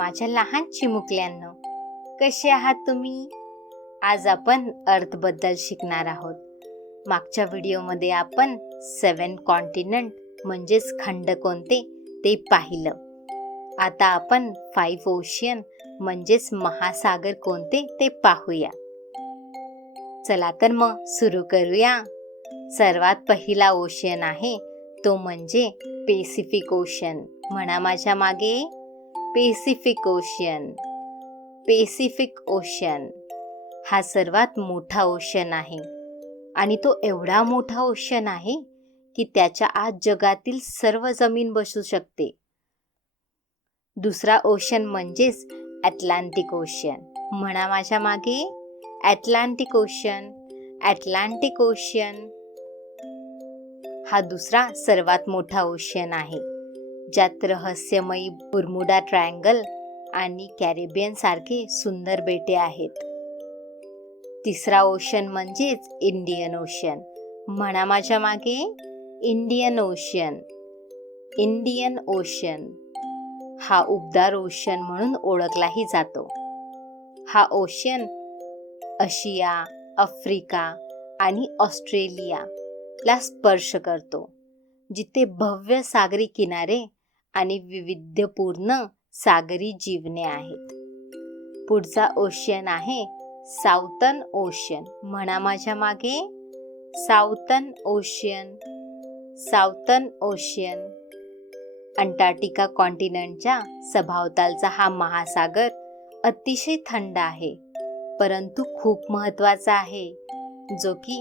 माझ्या लहान चिमुकल्यांनो, कसे आहात तुम्ही? आज आपण अर्थबद्दल शिकणार आहोत. मागच्या व्हिडिओमध्ये आपण 7 कॉन्टिनेंट म्हणजेच खंड कोणते ते पाहिलं. आता आपण 5 ओशियन म्हणजेच महासागर कोणते ते पाहूया. चला तर मग सुरू करूया. सर्वात पहिला ओशियन आहे तो म्हणजे पॅसिफिक ओशन. म्हणा माझ्या मागे, पॅसिफिक ओशन. पॅसिफिक ओशन हा सर्वात मोठा ओशन आहे आणि तो एवढा मोठा ओशन आहे की त्याच्या आत जगातील सर्व जमीन बसू शकते. दुसरा ओशन म्हणजेच अटलांटिक ओशन. म्हणा माझ्या मागे, अटलांटिक ओशन. अटलांटिक ओशन हा दुसरा सर्वात मोठा ओशन आहे, ज्यात रहस्यमयी बर्मुडा ट्रायंगल आणि कॅरिबियन सारखे सुंदर बेटे आहेत. तिसरा ओशन म्हणजेच इंडियन ओशन. म्हणा माझ्या मागे, इंडियन ओशन. इंडियन ओशन हा उबदार ओशन म्हणून ओळखलाही जातो. हा ओशन आशिया, आफ्रिका आणि ऑस्ट्रेलियाला स्पर्श करतो, जिथे भव्य सागरी किनारे आणि वैविध्यपूर्ण सागरी जीवने आहेत. पुढचा ओशन आहे साऊथर्न ओशन. म्हणा माझ्या मागे, southern ocean. Southern ocean Antarctica कॉन्टिनेंटच्या सभोवतालचा हा महासागर अतिशय थंड आहे, परंतु खूप महत्त्वाचा आहे, जो की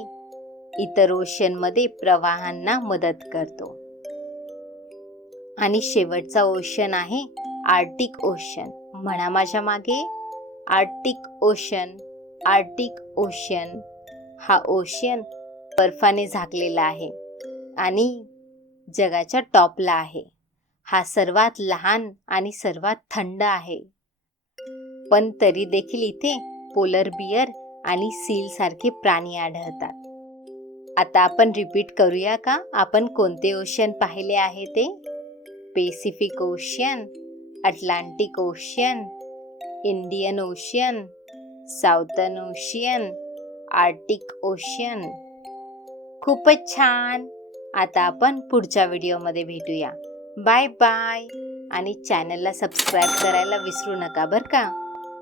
इतर ओशनमध्ये प्रवाहांना मदत करतो. आणि शेवटचा ओशन आहे आर्क्टिक ओशन. म्हणा माझ्या मागे, आर्क्टिक ओशन. आर्क्टिक ओशन हा ओशन बर्फाने झाकलेला आहे आणि जगाच्या टॉपला आहे. हा सर्वात लहान आणि सर्वात थंड आहे, पण तरी देखील इथे पोलर बियर आणि सील सारखे प्राणी आढळतात. आता आपण रिपीट करूया का, आपण कोणते ओशन पाहिले आहे ते? Pacific Ocean, Atlantic Ocean, Indian Ocean, Southern Ocean, Arctic Ocean. खूपच छान. आता आपण पुढच्या व्हिडिओमध्ये भेटूया. Bye bye. आणि चॅनलला सबस्क्राईब करायला विसरू नका बरं का.